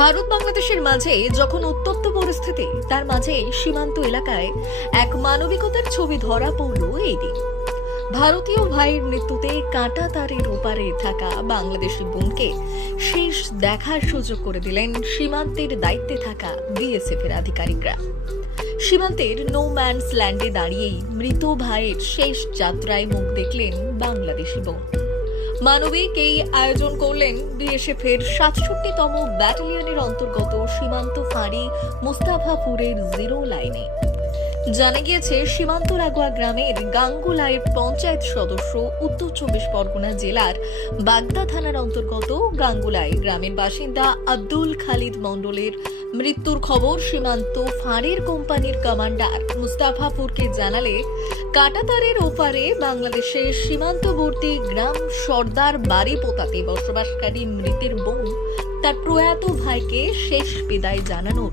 ভারত বাংলাদেশের মাঝে যখন উত্তপ্ত পরিস্থিতি, তার মাঝে সীমান্ত এলাকায় এক মানবিকতার ছবি ধরা পড়ল এই দিন। ভারতীয় ভাইয়ের মৃত্যুতে কাঁটা তারের ওপারে থাকা বাংলাদেশি বোনকে শেষ দেখার সুযোগ করে দিলেন সীমান্তের দায়িত্বে থাকা বিএসএফ এর আধিকারিকরা। সীমান্তের নো ম্যানস ল্যান্ডে দাঁড়িয়েই মৃত ভাইয়ের শেষ যাত্রায় মুখ দেখলেন বাংলাদেশি বোন। মানবিক এই আয়োজন করলেন বিএসএফের সাতষট্টিতম ব্যাটালিয়নের অন্তর্গত সীমান্ত ফাঁড়ি মুস্তাফাপুরের জিরো লাইনে। জানা গিয়েছে সীমান্ত লাগোয়া গ্রামের গাঙ্গুলাইয়ের পঞ্চায়েত সদস্য, উত্তর চব্বিশ পরগনা জেলার বাগদা থানার অন্তর্গত গাঙ্গুলাই গ্রামের বাসিন্দা আব্দুল খালিদ মণ্ডলের মৃত্যুর খবর সীমান্ত ফাঁড়ির কোম্পানির কমান্ডার মুস্তাফাপুরকে জানালে, কাটাতারের ওপারে বাংলাদেশের সীমান্তবর্তী গ্রাম সর্দার বাড়ি পোতাতে বসবাসকারী মৃতের বোন তার প্রয়াত ভাইকে শেষ বিদায় জানানোর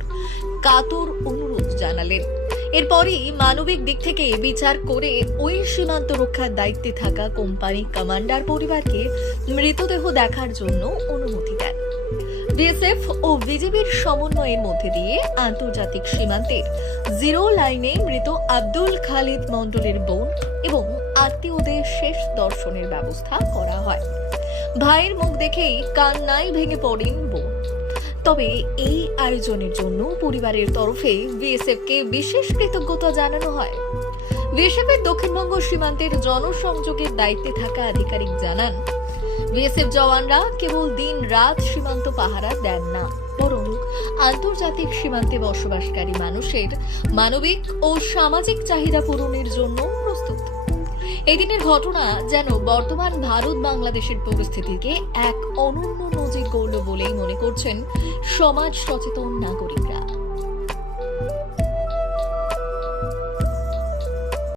কাতর অনুরোধ জানালেন। এরপরই মানবিক দিক থেকে বিচার করে ওই সীমান্ত রক্ষার দায়িত্বে থাকা কোম্পানি কমান্ডার পরিবারকে মৃতদেহ দেখার জন্য অনুমতি দেন। বিএসএফ ও বিজেপির সমন্বয়ের মধ্যে দিয়ে আন্তর্জাতিক সীমান্তের জিরো লাইনে মৃত আব্দুল খালিদ মণ্ডলের বোন এবং আত্মীয়দের শেষ দর্শনের ব্যবস্থা করা হয়। ভাইয়ের মুখ দেখেই কান্নায় ভেঙে পড়েন বোন। তবে এই আয়োজনের জন্য পরিবারের তরফে বিএসএফ কে বিশেষ কৃতজ্ঞতা জানানো হয়। বিএসএফ এর দক্ষিণবঙ্গ সীমান্তের জনসংযোগের দায়িত্বে থাকা আধিকারিক জানান, বিএসএফ জওয়ানরা কেবল দিন রাত সীমান্ত পাহারা দেন না, বরং আন্তর্জাতিক সীমান্তে বসবাসকারী মানুষের মানবিক ও সামাজিক চাহিদা পূরণের জন্য প্রস্তুত। এদিনের ঘটনা যেন বর্তমান ভারত বাংলাদেশের পরিস্থিতিকে এক অনন্য নজির বলেই মনে করছেন সমাজ সচেতন নাগরিকরা।